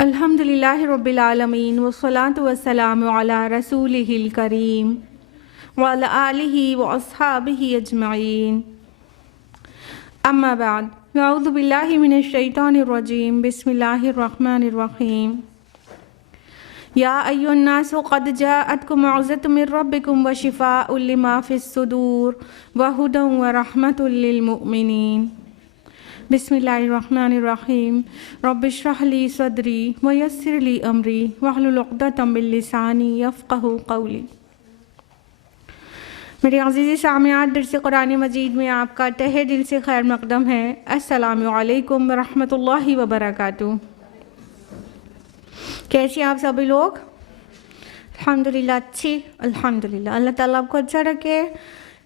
अल्हम्दुलिल्लाह रब्बिल आलमीन वस्सलातु वस्सलामु अला रसूलिहिल करीम व अला आलिहि व अस्हाबिहि अजमईन। अम्मा बाद, अऊज़ु बिल्लाहि मिनश शैतानिर रजीम, बिस्मिल्लाहिर रहमानिर रहीम। या अय्युहन नासु क़द जाअतकुम मौइज़तुम मिर रब्बिकुम व शिफ़ाउल लिमा फ़िस सुदूर व हुदन व रहमतुल लिल मुमिनीन। बिस्मिल्लाहिर्रहमानिर्रहीम। रब्बिश्रह ली सदरी व यस्सिर ली अमरी वहलुल उक़दतम मिन लिसानी यफ़क़हू क़ौली। मेरे अज़ीज़ सामियात, दर्स कुरान मजीद में आपका तहे दिल से खैर मक़दम है। अस्सलामु अलैकुम व रहमतुल्लाहि व बरकातुहू। कैसे आप सभी लोग? अल्हम्दुलिल्लाह अच्छी, अल्हम्दुलिल्लाह। अल्लाह ताला आपको अच्छा रखे,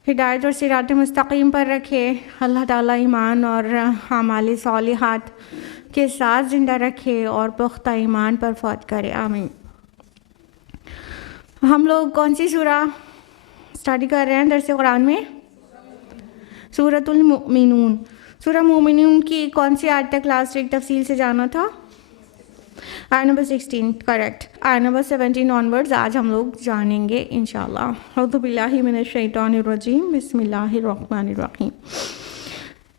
हिदायत और सिरात मुस्तकीम पर रखे। अल्लाह ताला ईमान और आमाल सालिहात के साथ ज़िंदा रखे और पुख्ता ईमान पर फौत करे, आमीन। हम लोग कौन सी सूरा स्टडी कर रहे हैं दर्स कुरान में? सूरतुल मुमिनून। सूरा मुमिनून की कौन सी आयत तक लास्ट वीक तफसील से जाना था? आयत नंबर 16, करेक्ट। आयत नंबर 17 ऑनवर्ड्स आज हम लोग जानेंगे इंशाअल्लाह। अऊज़ु बिल्लाहि मिनश शैतानिर रजीम, बिस्मिल्लाहिर रहमानिर रहीम।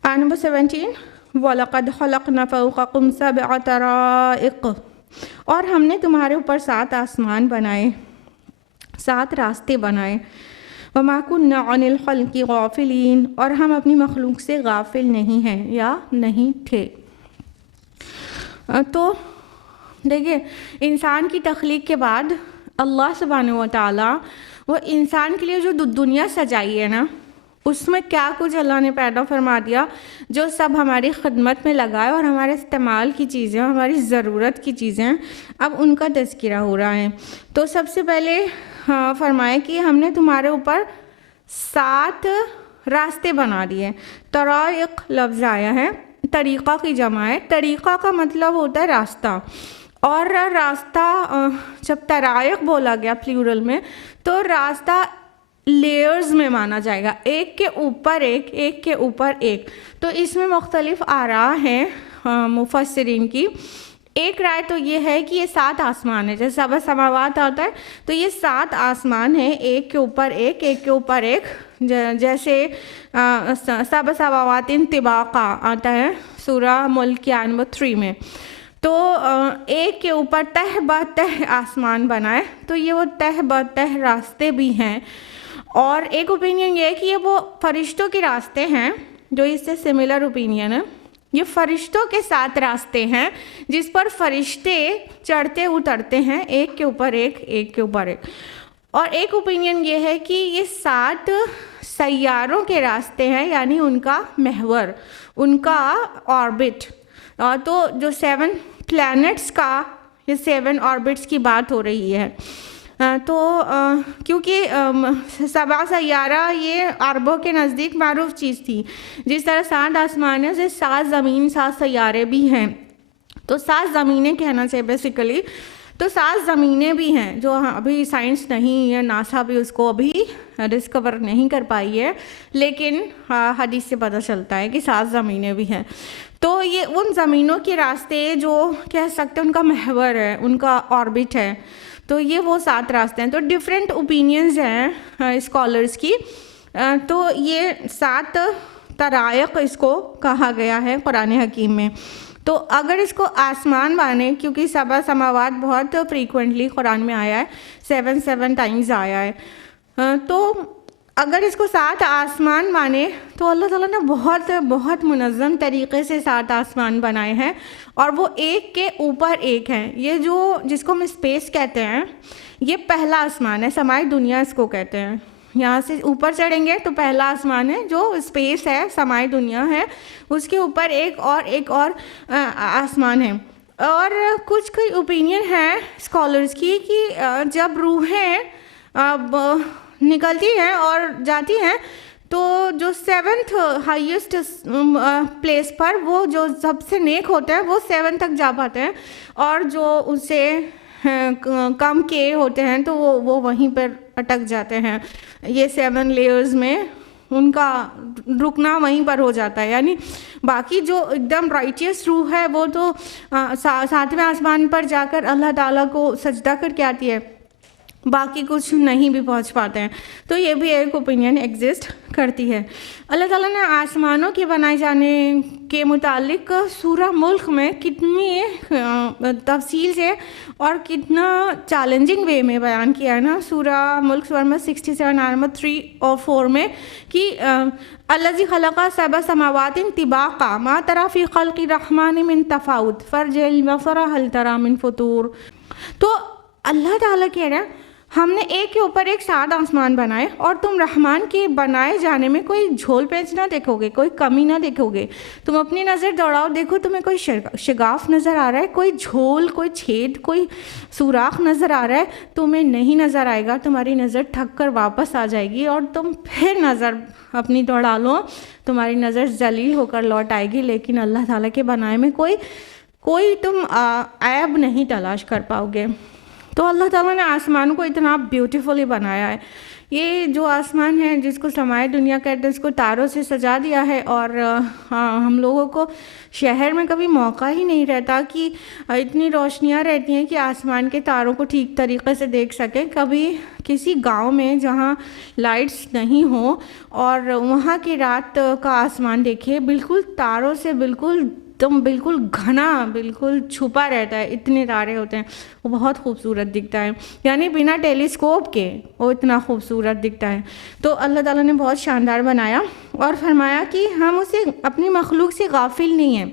आयत नंबर 17, वलक़द ख़लक़ना फ़ौक़कुम सबअ तराइक़, और हमने तुम्हारे ऊपर 7 आसमान बनाए, 7 रास्ते बनाए। वमा कुन्ना अनिल ख़ल्क़ि गाफ़िलीन, और हम अपनी मखलूक से गाफिल नहीं हैं या नहीं थे। तो देखिए, इंसान की तख्लीक के बाद अल्लाह सुब्हानहू व तआला वो इंसान के लिए जो दुनिया सजाई है ना, उसमें क्या कुछ अल्लाह ने पैदा फरमा दिया जो सब हमारी खिदमत में लगाए और हमारे इस्तेमाल की चीज़ें, हमारी ज़रूरत की चीज़ें, अब उनका तज़किरा हो रहा है। तो सबसे पहले फरमाए कि हमने तुम्हारे ऊपर 7 रास्ते बना दिए। तराइक़ लफ्ज़ आया है, तरीक़ा की जमा है। तरीक़ा का मतलब होता है रास्ता, और रास्ता जब तराइक़ बोला गया प्लूरल में, तो रास्ता लेयर्स में माना जाएगा, एक के ऊपर एक, एक के ऊपर एक। तो इसमें मुख्तलिफ आरा हैं मुफस्सिरीन की। एक राय तो ये है कि ये 7 आसमान है, जैसे सबअ समावात आता है, तो ये 7 आसमान है, एक के ऊपर एक, एक के ऊपर एक। जैसे सबअ समावातिन तिबाक़ा आता है सूरा मुल्क की आयत नंबर 3 में। तो एक के ऊपर तह ब तह आसमान बनाए, तो ये वो तह ब तह रास्ते भी हैं। और एक ओपिनियन ये है कि ये वो फरिश्तों के रास्ते हैं, जो इससे सिमिलर ओपिनियन है। ये फरिश्तों के 7 रास्ते हैं जिस पर फरिश्ते चढ़ते उतरते हैं, एक के ऊपर एक, एक के ऊपर एक। और एक ओपिनियन ये है कि ये 7 सैयारों के रास्ते हैं, यानी उनका महवर, उनका ऑर्बिट। तो जो 7 प्लैनेट्स का, ये 7 ऑर्बिट्स की बात हो रही है। तो क्योंकि सबअ सैयारा ये अरबों के नज़दीक मारूफ चीज़ थी। जिस तरह 7 आसमान है, उसे 7 ज़मीन, 7 सैयारे भी हैं। तो 7 ज़मीनें कहना चाहिए बेसिकली। तो 7 ज़मीनें भी हैं जो अभी साइंस नहीं या नासा भी उसको अभी डिस्कवर नहीं कर पाई है, लेकिन हदीस से पता चलता है कि 7 ज़मीनें भी हैं। तो ये उन ज़मीनों के रास्ते जो कह सकते हैं उनका महवर है, उनका ऑर्बिट है। तो ये वो 7 रास्ते हैं। तो डिफरेंट ओपिनियंस हैं स्कॉलर्स की। तो ये 7 तराइक़ इसको कहा गया है कुरान हकीम में। तो अगर इसको आसमान माने, क्योंकि सबअ समावात बहुत फ्रीक्वेंटली कुरान में आया है, 7 टाइम्स आया है, तो अगर इसको 7 आसमान माने तो अल्लाह ताला ने बहुत बहुत मुनज़्ज़म तरीक़े से 7 आसमान बनाए हैं और वो एक के ऊपर एक हैं। ये जो जिसको हम स्पेस कहते हैं, ये पहला आसमान है, समाई दुनिया इसको कहते हैं। यहाँ से ऊपर चढ़ेंगे तो पहला आसमान है जो स्पेस है, समाई दुनिया है, उसके ऊपर एक और आसमान है। और कुछ कोई ओपिनियन है स्कॉलर्स की कि जब रूहें अब निकलती हैं और जाती हैं तो जो 7th हाईएस्ट प्लेस पर वो जो सबसे नेक होते हैं वो 7 तक जा पाते हैं, और जो उससे कम के होते हैं तो वो वहीं पर अटक जाते हैं। ये 7 लेयर्स में उनका रुकना वहीं पर हो जाता है। यानी बाकी जो एकदम राइटियस रूह है वो तो 7वें आसमान पर जाकर अल्लाह ताला को सजदा करके आती है, बाकी कुछ नहीं भी पहुंच पाते हैं। तो ये भी एक ओपिनियन एग्जिस्ट करती है। अल्लाह ताला ने आसमानों के बनाए जाने के मुतालिक सूरह मुल्क में कितनी तफसील से और कितना चैलेंजिंग वे में बयान किया है ना। सूरह मुल्क सूरह नंबर 67 आयत नंबर 3 और 4 में कि अल्लज़ी खलक़ा सबअ समावातिन तिबाक़ा मा तरा फ़ी ख़ल्क़ि रहमानि मिन तफ़ाउत फ़रजिल बसरा हल तरा मिन फ़ुतूर। तो अल्लाह ताला कह रहा है हमने एक के ऊपर एक 7 आसमान बनाए और तुम रहमान के बनाए जाने में कोई झोल पेच ना देखोगे, कोई कमी ना देखोगे। तुम अपनी नज़र दौड़ाओ, देखो तुम्हें कोई शगाफ नज़र आ रहा है, कोई झोल, कोई छेद, कोई सुराख नज़र आ रहा है, तुम्हें नहीं नज़र आएगा। तुम्हारी नज़र ठक कर वापस आ जाएगी और तुम फिर नज़र अपनी दौड़ा लो, तुम्हारी नज़र जलील होकर लौट आएगी। लेकिन अल्लाह ताला के बनाए में कोई तुम ऐब नहीं तलाश कर पाओगे। तो अल्लाह ताला ने आसमान को इतना ब्यूटीफुली बनाया है। ये जो आसमान है जिसको समाए दुनिया कहते हैं, इसको तारों से सजा दिया है। और हम लोगों को शहर में कभी मौका ही नहीं रहता कि इतनी रोशनियाँ रहती हैं कि आसमान के तारों को ठीक तरीक़े से देख सकें। कभी किसी गांव में जहाँ लाइट्स नहीं हो और वहाँ की रात का आसमान देखिए, बिल्कुल तारों से बिल्कुल घना, बिल्कुल छुपा रहता है, इतने तारे होते हैं, वो बहुत खूबसूरत दिखता है। यानी बिना टेलीस्कोप के वो इतना खूबसूरत दिखता है। तो अल्लाह ताला ने बहुत शानदार बनाया और फरमाया कि हम उसे अपनी मखलूक से गाफिल नहीं हैं।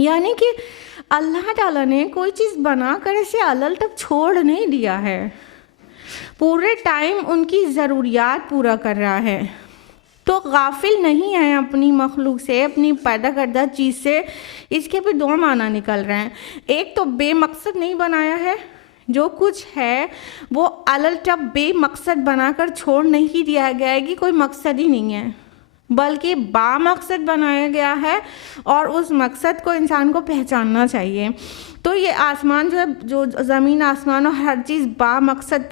यानी कि अल्लाह ताला ने कोई चीज़ बनाकर इसे अलल तक छोड़ नहीं दिया है, पूरे टाइम उनकी ज़रूरियात पूरा कर रहा है। तो गाफिल नहीं है अपनी मखलूक से, अपनी पैदा करदा चीज़ से। इसके भी 2 माना निकल रहे हैं। एक तो बेमकसद नहीं बनाया है, जो कुछ है वो अलल टब बेमकसद बनाकर छोड़ नहीं दिया गया है कि कोई मकसद ही नहीं है, बल्कि बामकसद बनाया गया है और उस मकसद को इंसान को पहचानना चाहिए। तो ये आसमान जो है, जो ज़मीन आसमान और हर चीज़ बामकसद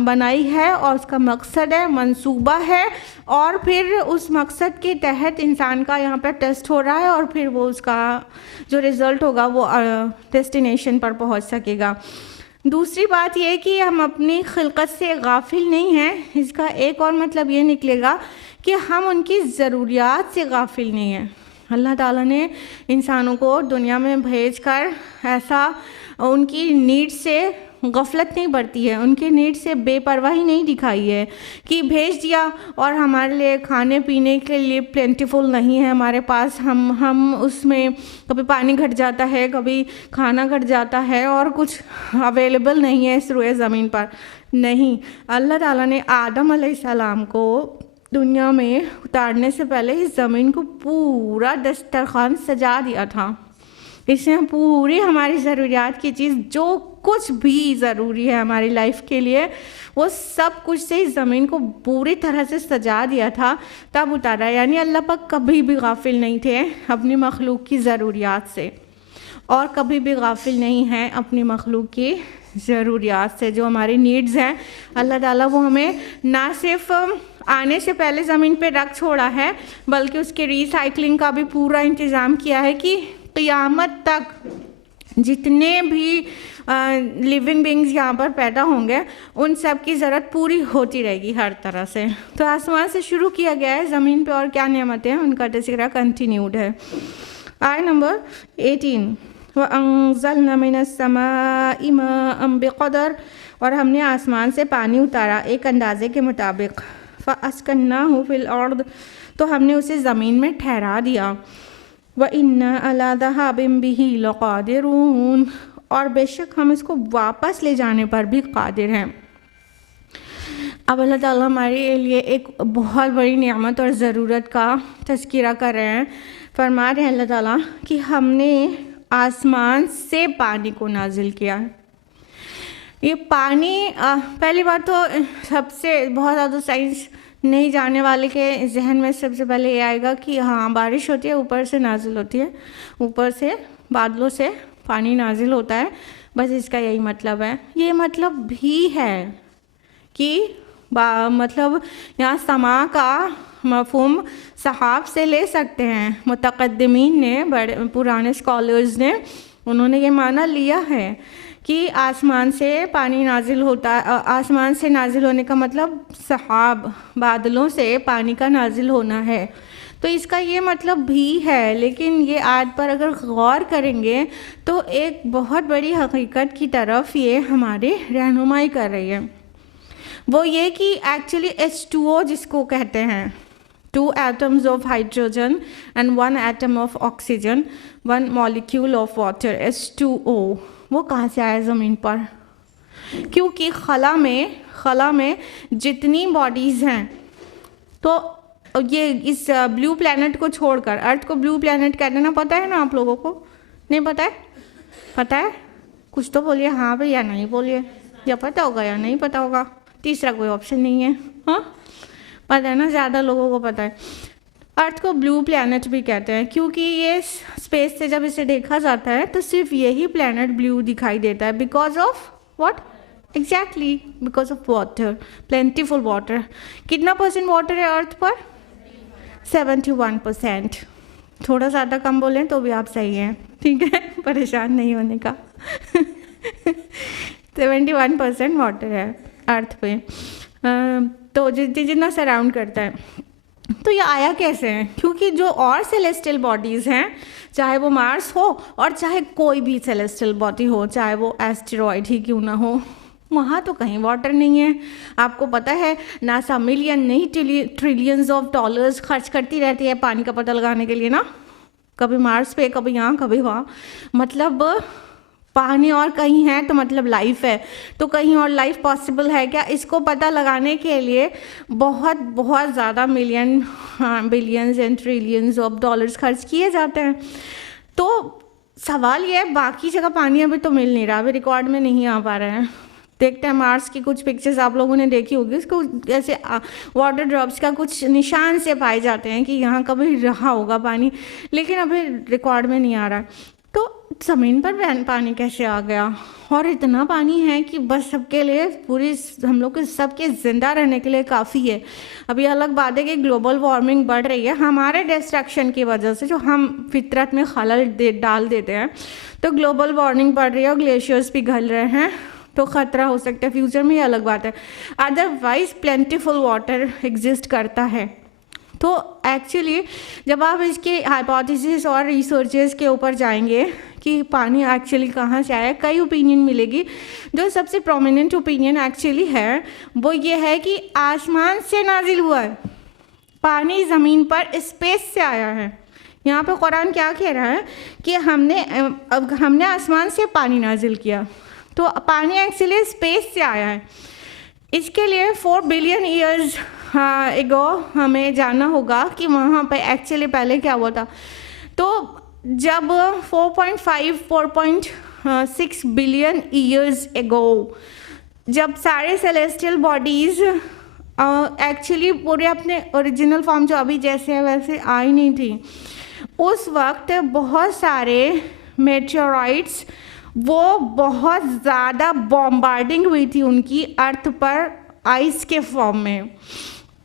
बनाई है और उसका मकसद है, मंसूबा है, और फिर उस मकसद के तहत इंसान का यहाँ पर टेस्ट हो रहा है और फिर वो उसका जो रिज़ल्ट होगा वो डेस्टिनेशन पर पहुँच सकेगा। दूसरी बात यह कि हम अपनी खिलकत से गाफिल नहीं हैं। इसका एक और मतलब ये निकलेगा कि हम उनकी ज़रूरियात से गाफिल नहीं हैं। अल्लाह ताला ने इंसानों को दुनिया में भेजकर ऐसा उनकी नीड से गफलत नहीं बरती है, उनकी नीड से बेपरवाही नहीं दिखाई है कि भेज दिया और हमारे लिए खाने पीने के लिए प्लेंटीफुल नहीं है हमारे पास, हम उसमें कभी पानी घट जाता है, कभी खाना घट जाता है और कुछ अवेलेबल नहीं है इस रुए ज़मीन पर। नहीं, अल्लाह ताला ने आदम अलैहिस्सलाम को दुनिया में उतारने से पहले इस ज़मीन को पूरा दस्तरखान सजा दिया था। इसमें पूरी हमारी ज़रूरियात की चीज़, जो कुछ भी ज़रूरी है हमारी लाइफ के लिए, वो सब कुछ से इस ज़मीन को पूरी तरह से सजा दिया था, तब उतारा। यानी अल्लाह पाक कभी भी गाफिल नहीं थे अपनी मखलूक की ज़रूरियात से, और कभी भी गाफिल नहीं हैं अपनी मखलूक की ज़रूरियात से। जो हमारी नीड्स हैं, अल्लाह ताला वो हमें ना सिर्फ आने से पहले ज़मीन पे रख छोड़ा है, बल्कि उसके रिसाइकलिंग का भी पूरा इंतज़ाम किया है कि क़यामत तक जितने भी लिविंग बींग्स यहाँ पर पैदा होंगे उन सब की ज़रूरत पूरी होती रहेगी हर तरह से। तो आसमान से शुरू किया गया है, ज़मीन पे और क्या नेमतें हैं उनका तज़किरा कंटिन्यूड है। आयत नंबर 18, वअंज़लना मिनस्समाइ माअन बिक़दर, और हमने आसमान से पानी उतारा एक अंदाज़े के मुताबिक। फ़अस्कन्नाहु फ़िल अर्द, तो हमने उसे ज़मीन में ठहरा दिया। व इन्ना अला ज़हाबिन बिही लक़ादिरून, और बेशक हम इसको वापस ले जाने पर भी कादिर हैं। अब अल्लाह ताला हमारे लिए एक बहुत बड़ी नेमत और ज़रूरत का तज़किरा कर रहे हैं। फरमा रहे हैं अल्लाह ताला कि हमने आसमान से पानी को नाजिल किया है। ये पानी पहली बात तो सबसे बहुत ज़्यादा साइंस नहीं जानने वाले के जहन में सबसे पहले ये आएगा कि हाँ बारिश होती है, ऊपर से नाजिल होती है, ऊपर से बादलों से पानी नाजिल होता है, बस इसका यही मतलब है। ये मतलब भी है कि मतलब यहाँ समा का मफ़हूम सहाब से ले सकते हैं। मुतक़द्दिमीन ने, बड़े पुराने स्कॉलर्स ने, उन्होंने ये माना लिया है कि आसमान से पानी नाजिल होता है। आसमान से नाजिल होने का मतलब सहाब, बादलों से पानी का नाजिल होना है, तो इसका ये मतलब भी है। लेकिन ये आयत पर अगर गौर करेंगे तो एक बहुत बड़ी हकीकत की तरफ ये हमारे रहनुमाई कर रही है। वो ये कि एक्चुअली H2O जिसको कहते हैं, 2 atoms of hydrogen and 1 atom of oxygen, 1 molecule of water, H2O, वो कहाँ से आया ज़मीन पर? क्योंकि खला में जितनी बॉडीज़ हैं, तो ये इस ब्लू प्लैनेट को छोड़कर, अर्थ को ब्लू प्लैनेट कहते हैं ना, पता है ना आप लोगों को? नहीं पता है? पता है? कुछ तो बोलिए हाँ भाई या नहीं बोलिए, या पता होगा या नहीं पता होगा, तीसरा कोई ऑप्शन नहीं है। हाँ पता है ना, ज़्यादा लोगों को पता है। अर्थ को ब्लू प्लैनेट भी कहते हैं क्योंकि ये स्पेस से जब इसे देखा जाता है तो सिर्फ यही प्लैनेट ब्लू दिखाई देता है। Because of what? Exactly because of water, plentiful water. कितना परसेंट वाटर है अर्थ पर? 71%। थोड़ा ज़्यादा कम बोलें तो भी आप सही हैं, ठीक है, परेशान नहीं होने का। 71% वाटर है अर्थ पे, तो जितना सराउंड करता है। तो ये आया कैसे है? क्योंकि जो और सेलेस्टियल बॉडीज़ हैं, चाहे वो मार्स हो और चाहे कोई भी सेलेस्टियल बॉडी हो, चाहे वो एस्टेरॉयड ही क्यों ना हो, वहाँ तो कहीं वाटर नहीं है। आपको पता है नासा मिलियन नहीं ट्रिलियंस ऑफ डॉलर्स खर्च करती रहती है पानी का पता लगाने के लिए ना, कभी मार्स पे, कभी यहाँ, कभी वहाँ। मतलब पानी और कहीं है तो मतलब लाइफ है, तो कहीं और लाइफ पॉसिबल है क्या? इसको पता लगाने के लिए बहुत बहुत ज़्यादा million, billions and trillions of dollars खर्च किए जाते हैं। तो सवाल ये है, बाकी जगह पानी अभी तो मिल नहीं रहा, अभी रिकॉर्ड में नहीं आ पा रहा है। देखते हैं मार्स की कुछ पिक्चर्स आप लोगों ने देखी होगी, उसको जैसे वाटर ड्रॉप्स का कुछ निशान से पाए जाते हैं कि यहाँ कभी रहा होगा पानी, लेकिन अभी रिकॉर्ड में नहीं आ रहा। तो ज़मीन पर पानी कैसे आ गया? और इतना पानी है कि बस सबके लिए, पूरी हम लोग के सबके ज़िंदा रहने के लिए काफ़ी है। अभी अलग बात है कि ग्लोबल वार्मिंग बढ़ रही है हमारे डिस्ट्रैक्शन की वजह से, जो हम फितरत में खलल डाल देते हैं, तो ग्लोबल वार्मिंग बढ़ रही है और ग्लेशियर्स पिघल रहे हैं, तो ख़तरा हो सकता है फ्यूचर में, ये अलग बात है। अदरवाइज़ प्लेंटीफुल वाटर एग्जिस्ट करता है। तो एक्चुअली जब आप इसके हाइपोथेसिस और रिसर्चेस के ऊपर जाएंगे कि पानी एक्चुअली कहाँ से आया, कई ओपिनियन मिलेगी। जो सबसे प्रोमिनेंट ओपिनियन एक्चुअली है वो ये है कि आसमान से नाजिल हुआ है पानी, ज़मीन पर स्पेस से आया है। यहाँ पे कुरान क्या कह रहा है कि हमने आसमान से पानी नाजिल किया, तो पानी एक्चुअली स्पेस से आया है। इसके लिए 4 बिलियन ईयर्स एगो हमें जानना होगा कि वहाँ पे एक्चुअली पहले क्या हुआ था। तो जब 4.6 बिलियन ईयर्स एगो जब सारे सेलेस्टियल बॉडीज़ एक्चुअली पूरे अपने ओरिजिनल फॉर्म जो अभी जैसे है वैसे आई नहीं थी, उस वक्त बहुत सारे मेटेओराइट्स वो बहुत ज़्यादा बॉम्बार्डिंग हुई थी उनकी अर्थ पर आइस के फॉर्म में।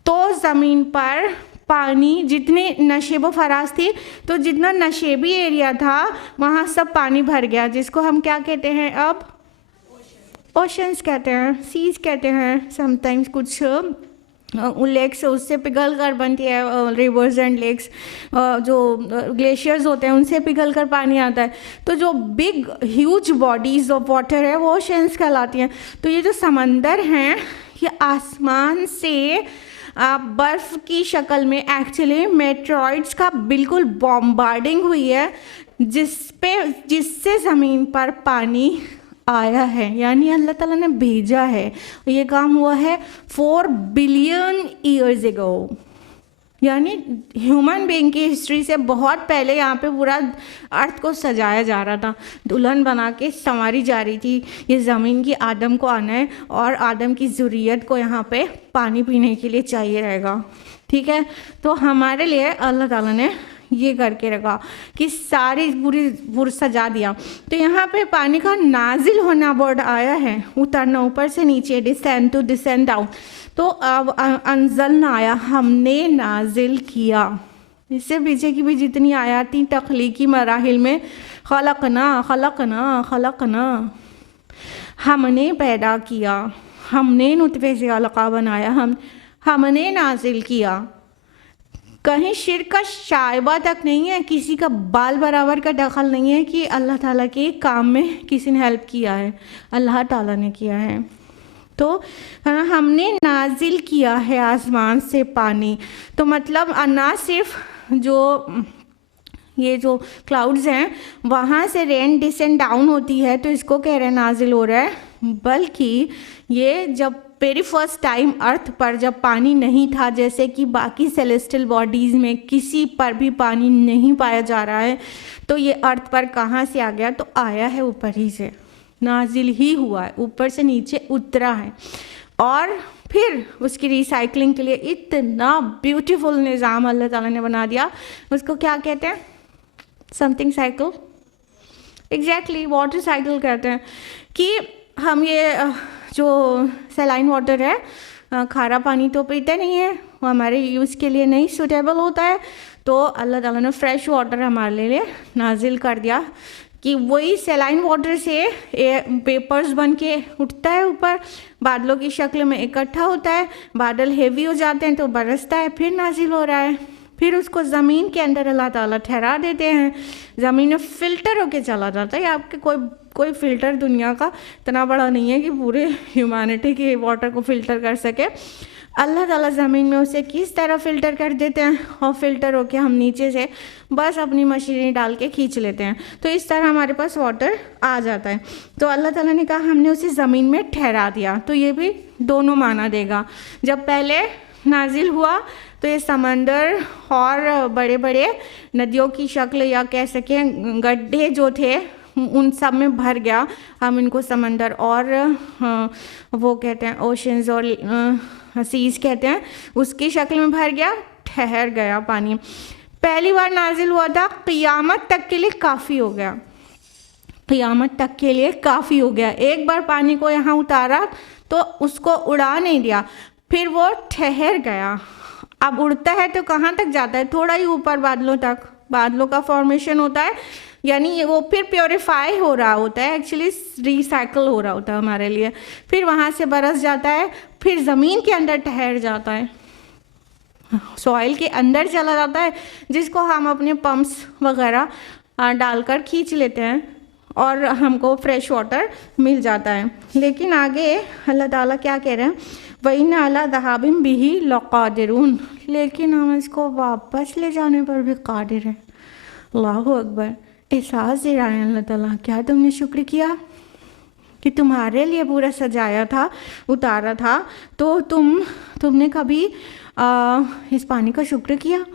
तो ज़मीन पर पानी जितनी नशेबो फराज थी, तो जितना नशेबी एरिया था वहाँ सब पानी भर गया, जिसको हम क्या कहते हैं अब? ओशंस कहते हैं, सीज कहते हैं। समटाइम्स कुछ लेक्स उससे पिघल कर बनती है, रिवर्स एंड लेक्स, जो ग्लेशियर्स होते हैं उनसे पिघल कर पानी आता है। तो जो big huge bodies of water है वो ओशंस कहलाती हैं। तो ये जो समंदर हैं ये आसमान से बर्फ़ की शक्ल में एक्चुअली मेट्रॉइड्स का बिल्कुल बॉम्बार्डिंग हुई है, जिससे ज़मीन पर पानी आया है, यानी अल्लाह ताला ने भेजा है। ये काम हुआ है 4 बिलियन ईयर्स एगो, यानी ह्यूमन बीइंग की हिस्ट्री से बहुत पहले यहाँ पे पूरा अर्थ को सजाया जा रहा था, दुल्हन बना के संवारी जा रही थी। ये ज़मीन की आदम को आना है और आदम की ज़ुर्रियत को यहाँ पे पानी पीने के लिए चाहिए रहेगा, ठीक है। तो हमारे लिए अल्लाह ताला ने ये करके रखा कि सारी पूरी सजा दिया। तो यहाँ पे पानी का नाजिल होना वर्ड आया है, उतरना, ऊपर से नीचे, डिसेंड टू डिसेंड डाउन। तो अब अनज़लना आया, हमने नाजिल किया। इससे पीछे की भी जितनी आयात थी तख्लीकी मराहिल में, खलकना खलकना खलकना, हमने पैदा किया, हमने नुतफ़े से अलक़ा बनाया, हमने नाजिल किया। कहीं शिर्क का शायबा तक नहीं है, किसी का बाल बराबर का दखल नहीं है कि अल्लाह ताला के काम में किसी ने हेल्प किया है, अल्लाह ताला ने किया है। तो हमने नाजिल किया है आसमान से पानी, तो मतलब ना सिर्फ जो ये जो क्लाउड्स हैं वहाँ से रेन डिसेंड डाउन होती है तो इसको कह रहे हैं नाजिल हो रहा है, बल्कि ये जब वेरी फर्स्ट टाइम अर्थ पर जब पानी नहीं था, जैसे कि बाकी सेलेस्टियल बॉडीज़ में किसी पर भी पानी नहीं पाया जा रहा है, तो ये अर्थ पर कहाँ से आ गया? तो आया है ऊपर ही से, नाजिल ही हुआ है, ऊपर से नीचे उतरा है। और फिर उसकी रिसाइकलिंग के लिए इतना ब्यूटीफुल निज़ाम अल्लाह ताला ने बना दिया, उसको क्या कहते हैं? Something cycle, exactly water cycle कहते हैं। कि हम ये जो सलाइन वाटर है, खारा पानी तो पीते नहीं है, वो हमारे यूज़ के लिए नहीं सूटेबल होता है, तो अल्लाह ताला ने फ्रेश वाटर हमारे लिए नाजिल कर दिया कि वही सलाइन वाटर से पेपर्स बन के उठता है ऊपर, बादलों की शक्ल में इकट्ठा होता है, बादल हेवी हो जाते हैं तो बरसता है, फिर नाजिल हो रहा है, फिर उसको ज़मीन के अंदर अल्लाह ताला ठहरा देते हैं, ज़मीन में फ़िल्टर होके चला जाता है। आपके कोई फ़िल्टर दुनिया का इतना बड़ा नहीं है कि पूरे ह्यूमैनिटी के वाटर को फ़िल्टर कर सके। अल्लाह ताला ज़मीन में उसे किस तरह फ़िल्टर कर देते हैं, और फ़िल्टर होके हम नीचे से बस अपनी मशीनें डाल के खींच लेते हैं, तो इस तरह हमारे पास वाटर आ जाता है। तो अल्लाह ताला ने कहा हमने उसे ज़मीन में ठहरा दिया, तो ये भी दोनों माना देगा। जब पहले नाजिल हुआ तो ये समंदर और बड़े बड़े नदियों की शक्ल या कह सकें गड्ढे जो थे उन सब में भर गया, हम इनको समंदर और वो कहते हैं ओशंस और सीज़ कहते हैं, उसकी शक्ल में भर गया, ठहर गया पानी। पहली बार नाजिल हुआ था, क़ियामत तक के लिए काफ़ी हो गया, क़ियामत तक के लिए काफ़ी हो गया। एक बार पानी को यहाँ उतारा तो उसको उड़ा नहीं दिया, फिर वो ठहर गया। अब उड़ता है तो कहाँ तक जाता है? थोड़ा ही ऊपर बादलों तक, बादलों का फॉर्मेशन होता है, यानी वो फिर प्योरीफाई हो रहा होता है, एक्चुअली रिसाइकल हो रहा होता है हमारे लिए, फिर वहाँ से बरस जाता है, फिर ज़मीन के अंदर ठहर जाता है, सॉइल के अंदर चला जाता है, जिसको हम अपने पंप्स वगैरह डालकर खींच लेते हैं और हमको फ्रेश वाटर मिल जाता है। लेकिन आगे अल्लाह ताला क्या कह रहे हैं? वइन्ना अला ज़हाबिन बिही लक़ादिरून, लेकिन हम इसको वापस ले जाने पर भी कादिर हैं। अल्लाहु अकबर। एहसास दे रहा है अल्लाह ताला, क्या तुमने शुक्र किया कि तुम्हारे लिए पूरा सजाया था, उतारा था, तो तुमने कभी इस पानी का शुक्र किया?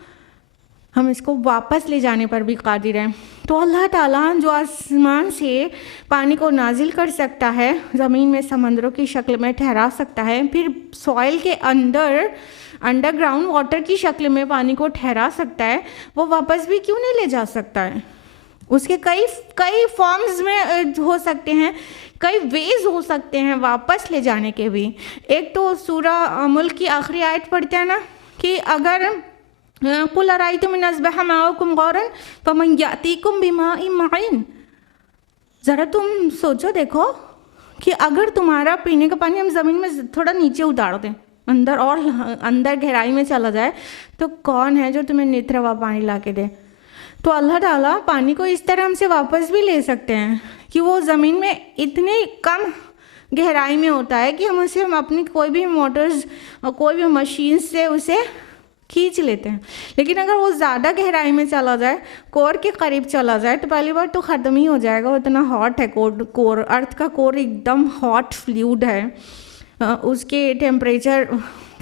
हम इसको वापस ले जाने पर भी कादिर हैं। तो अल्लाह ताला जो आसमान से पानी को नाजिल कर सकता है, ज़मीन में समंदरों की शक्ल में ठहरा सकता है, फिर सॉइल के अंदर अंडरग्राउंड वाटर की शक्ल में पानी को ठहरा सकता है, वो वापस भी क्यों नहीं ले जा सकता है? उसके कई फॉर्म्स में हो सकते हैं, कई वेज हो सकते हैं वापस ले जाने के भी। एक तो सूरह मुल्क की आखिरी आयत पढ़ते हैं ना कि अगर कुल अरायतुम इन अस्बहा माउकुम गौरन फमन यातीकुम बिमाइन माइन, ज़रा तुम सोचो देखो कि अगर तुम्हारा पीने का पानी हम ज़मीन में थोड़ा नीचे उतार दें, अंदर और अंदर गहराई में चला जाए, तो कौन है जो तुम्हें निथरवा पानी ला के दे? तो अल्लाह ताला पानी को इस तरह हमसे वापस भी ले सकते हैं कि वो ज़मीन में इतनी कम गहराई में होता है कि हम अपनी कोई भी मोटर्स और कोई भी मशीन से उसे खींच लेते हैं। लेकिन अगर वो ज़्यादा गहराई में चला जाए, कोर के करीब चला जाए, तो पहली बार तो ख़त्म ही हो जाएगा। वो इतना हॉट है कोर, अर्थ का कोर एकदम हॉट फ्लूइड है। उसके टेम्परेचर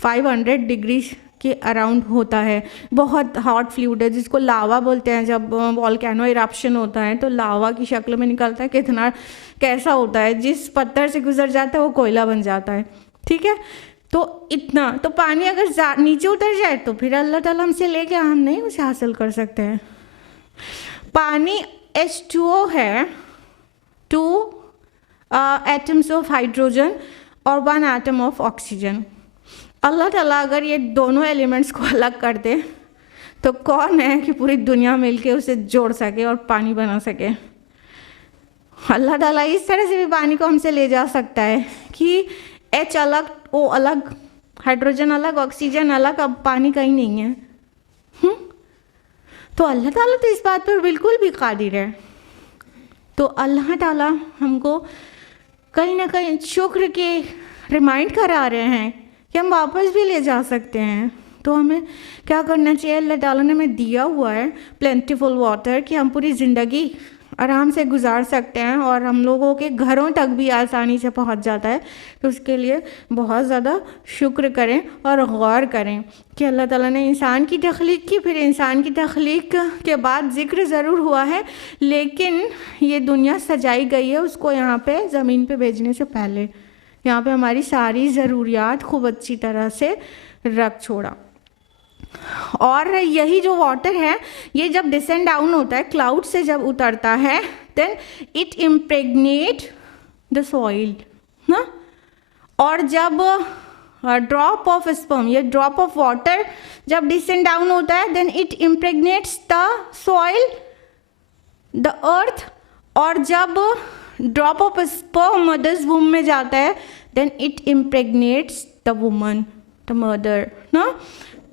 500 डिग्री के अराउंड होता है। बहुत हॉट फ्लूइड है जिसको लावा बोलते हैं। जब वॉल्केनो इरप्शन होता है तो लावा की शक्ल में निकलता है। कितना कैसा होता है, जिस पत्थर से गुजर जाता है वो कोयला बन जाता है। ठीक है, तो इतना तो पानी अगर नीचे उतर जाए तो फिर अल्लाह ताला हमसे लेके हम नहीं उसे हासिल कर सकते हैं। पानी H2O है, 2 एटम्स ऑफ हाइड्रोजन और 1 एटम ऑफ ऑक्सीजन। अल्लाह ताला अगर ये दोनों एलिमेंट्स को अलग कर दे तो कौन है कि पूरी दुनिया मिलके उसे जोड़ सके और पानी बना सके। अल्लाह ताला इस तरह से भी पानी को हमसे ले जा सकता है कि H अलग, O अलग, हाइड्रोजन अलग, ऑक्सीजन अलग, अब पानी कहीं नहीं है। तो अल्लाह ताला तो इस बात पर बिल्कुल भी कादिर है। तो अल्लाह ताला हमको कहीं ना कहीं शुक्र के रिमाइंड करा रहे हैं कि हम वापस भी ले जा सकते हैं। तो हमें क्या करना चाहिए? अल्लाह ताला ने हमें दिया हुआ है प्लेंटीफुल वाटर कि हम पूरी ज़िंदगी आराम से गुजार सकते हैं और हम लोगों के घरों तक भी आसानी से पहुंच जाता है। तो उसके लिए बहुत ज़्यादा शुक्र करें और गौर करें कि अल्लाह ताला ने इंसान की तख्लीक की। फिर इंसान की तख्लीक के बाद ज़िक्र ज़रूर हुआ है, लेकिन ये दुनिया सजाई गई है उसको यहाँ पे ज़मीन पे भेजने से पहले। यहाँ पे हमारी सारी ज़रूरियात खूब अच्छी तरह से रख छोड़ा। और यही जो वाटर है ये जब डिसेंड डाउन होता है, क्लाउड से जब उतरता है, then it impregnate the soil ना। और जब ड्रॉप ऑफ स्पर्म, ये ड्रॉप ऑफ वाटर जब डिसेंड डाउन होता है, then it impregnates the soil, the earth. और जब drop of sperm mother's womb में जाता है, then it impregnates the woman, the mother ना।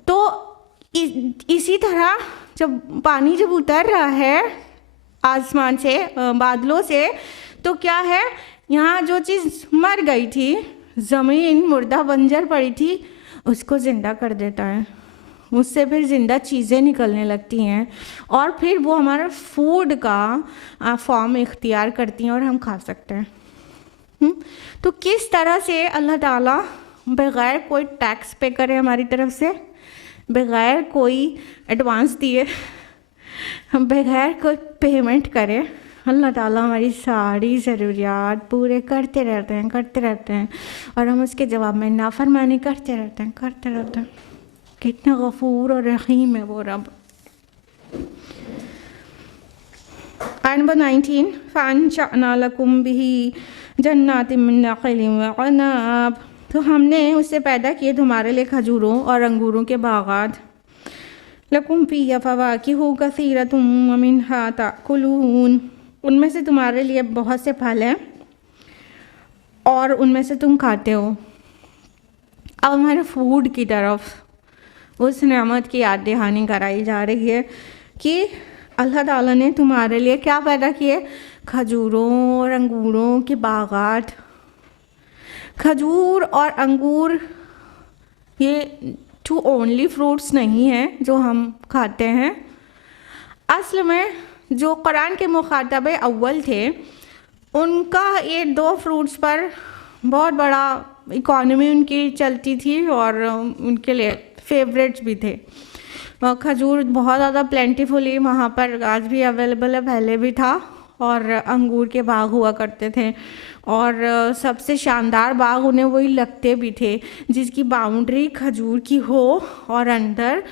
तो इसी तरह जब पानी जब उतर रहा है आसमान से, बादलों से, तो क्या है, यहाँ जो चीज़ मर गई थी, ज़मीन मुर्दा बंजर पड़ी थी, उसको ज़िंदा कर देता है। उससे फिर ज़िंदा चीज़ें निकलने लगती हैं और फिर वो हमारा फूड का फॉर्म इख्तियार करती हैं और हम खा सकते हैं। तो किस तरह से अल्लाह ताला बग़ैर कोई टैक्स पे करे हमारी तरफ से, बग़ैर कोई एडवांस दिए, बग़ैर कोई पेमेंट करे, अल्लाह ताला हमारी सारी ज़रूरियात पूरे करते रहते हैं और हम उसके जवाब में नाफरमानी करते रहते हैं। कितना गफूर और रहीम है वो रब। आयत नंबर 19, फ़अनशअना लकुम बिही जन्नातिम मिन नख़ीलिन व अनाब। तो हमने उससे पैदा किए तुम्हारे लिए खजूरों और अंगूरों के बागात। लकुम फ़ीहा फ़वाकिहु कसीरतुम व मिन्हा ताकुलून, उनमें से तुम्हारे लिए बहुत से फल हैं और उनमें से तुम खाते हो। अब हमारे फूड की तरफ उस नेमत की याद दहानी कराई जा रही है कि अल्लाह ताला ने तुम्हारे लिए क्या पैदा किए? खजूरों और अंगूरों के बागात। खजूर और अंगूर ये 2 ओनली फ्रूट्स नहीं हैं जो हम खाते हैं। असल में जो कुरान के मुखातबे अव्वल थे उनका ये 2 फ्रूट्स पर बहुत बड़ा इकॉनमी उनकी चलती थी और उनके लिए फेवरेट्स भी थे। खजूर बहुत ज़्यादा प्लेंटीफुली वहाँ पर आज भी अवेलेबल है, पहले भी था, और अंगूर के बाग हुआ करते थे और सबसे शानदार बाग उन्हें वही लगते भी थे जिसकी बाउंड्री खजूर की हो और अंदर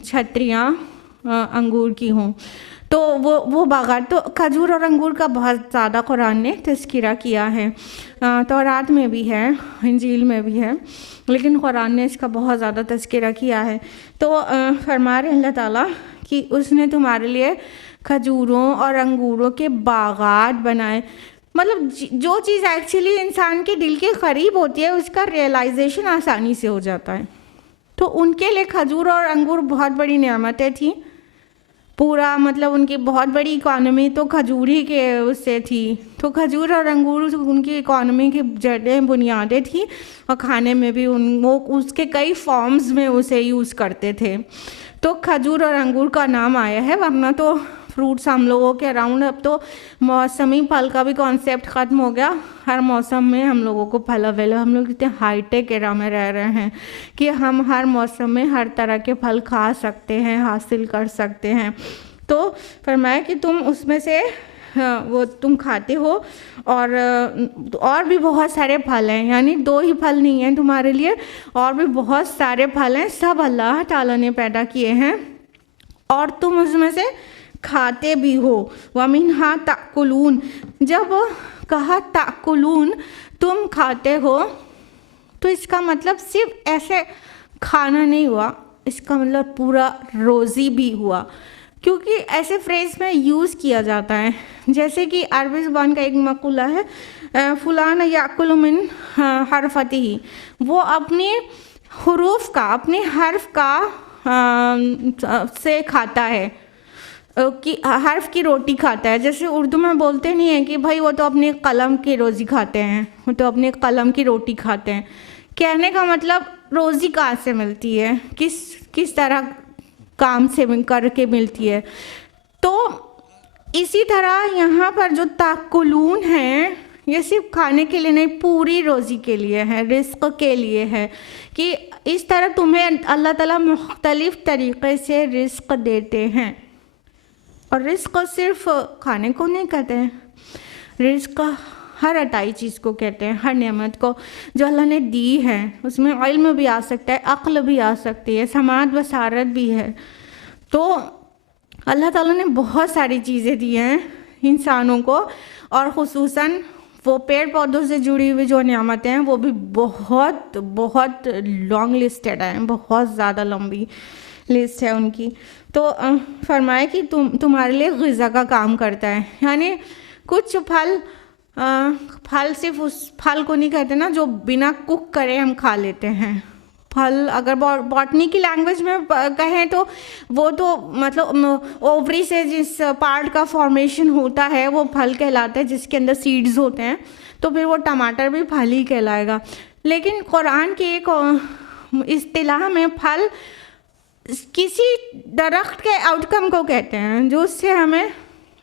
छतरियाँ अंगूर की हों। तो वो बागात, तो खजूर और अंगूर का बहुत ज़्यादा कुरान ने तज़किरा किया है। तौरात में भी है, इंजील में भी है, लेकिन कुरान ने इसका बहुत ज़्यादा तज़किरा किया है। तो फरमा रहे अल्लाह ताला कि उसने तुम्हारे लिए खजूरों और अंगूरों के बागात बनाए। मतलब जो चीज़ एक्चुअली इंसान के दिल के करीब होती है उसका रियलाइजेशन आसानी से हो जाता है। तो उनके लिए खजूर और अंगूर बहुत बड़ी नेमतें थी। पूरा मतलब उनकी बहुत बड़ी इकोनॉमी तो खजूर ही के उससे थी। तो खजूर और अंगूर उनकी इकोनॉमी की जड़ें बुनियादें थी, और खाने में भी वो उसके कई फॉर्म्स में उसे यूज़ करते थे। तो खजूर और अंगूर का नाम आया है, वरना तो फ्रूट्स हम लोगों के अराउंड अब तो मौसमी फल का भी कॉन्सेप्ट ख़त्म हो गया। हर मौसम में हम लोगों को फल अवेलेबल, हम लोग इतने हाईटेक एरा में रह रहे हैं कि हम हर मौसम में हर तरह के फल खा सकते हैं, हासिल कर सकते हैं। तो फरमाया कि तुम उसमें से वो तुम खाते हो, और भी बहुत सारे फल हैं, यानी 2 ही फल नहीं हैं तुम्हारे लिए, और भी बहुत सारे फल हैं, सब अल्लाह ताला ने पैदा किए हैं और तुम उसमें से खाते भी हो। वमिन्हा ताकुलून, जब कहा ताकुलून तुम खाते हो, तो इसका मतलब सिर्फ ऐसे खाना नहीं हुआ, इसका मतलब पूरा रोज़ी भी हुआ, क्योंकि ऐसे फ्रेज में यूज़ किया जाता है। जैसे कि अरबी ज़ुबान का एक मक़ूला है, फ़ुलान याकुलु मिन हरफ़तिही, वो अपने हुरूफ का, अपने हर्फ का से खाता है, कि हर्फ की रोटी खाता है। जैसे उर्दू में बोलते नहीं है कि भाई वो तो अपने कलम की रोज़ी खाते हैं, वो तो अपने कलम की रोटी खाते हैं। कहने का मतलब रोज़ी कहाँ से मिलती है, किस तरह काम से करके मिलती है। तो इसी तरह यहाँ पर जो ताकुलून है, ये सिर्फ खाने के लिए नहीं, पूरी रोज़ी के लिए है, रिस्क के लिए है, कि इस तरह तुम्हें अल्लाह ताला मुख्तलिफ़ तरीक़े से रिस्क देते हैं। और रिस्क सिर्फ खाने को नहीं कहते हैं, रिस्क हर अताई चीज़ को कहते हैं, हर नेमत को जो अल्लाह ने दी है। उसमें इल्म भी आ सकता है, अक्ल भी आ सकती है, समात बसारत भी है। तो अल्लाह ताला ने बहुत सारी चीज़ें दी हैं इंसानों को, और ख़ुसूसन वो पेड़ पौधों से जुड़ी हुई जो नियामतें हैं वो भी बहुत बहुत लॉन्ग लिस्टेड हैं, बहुत ज़्यादा लंबी लिस्ट है उनकी। तो फरमाया कि तुम्हारे लिए ग़िज़ा का काम करता है, यानी कुछ फल सिर्फ उस फल को नहीं कहते ना जो बिना कुक करे हम खा लेते हैं। फल अगर बॉटनी की लैंग्वेज में कहें तो वो तो मतलब ओवरी से जिस पार्ट का फॉर्मेशन होता है वो फल कहलाता है, जिसके अंदर सीड्स होते हैं, तो फिर वो टमाटर भी फल ही कहलाएगा। लेकिन कुरान की एक इस्तिलाह में फल किसी दरख्त के आउटकम को कहते हैं जो उससे हमें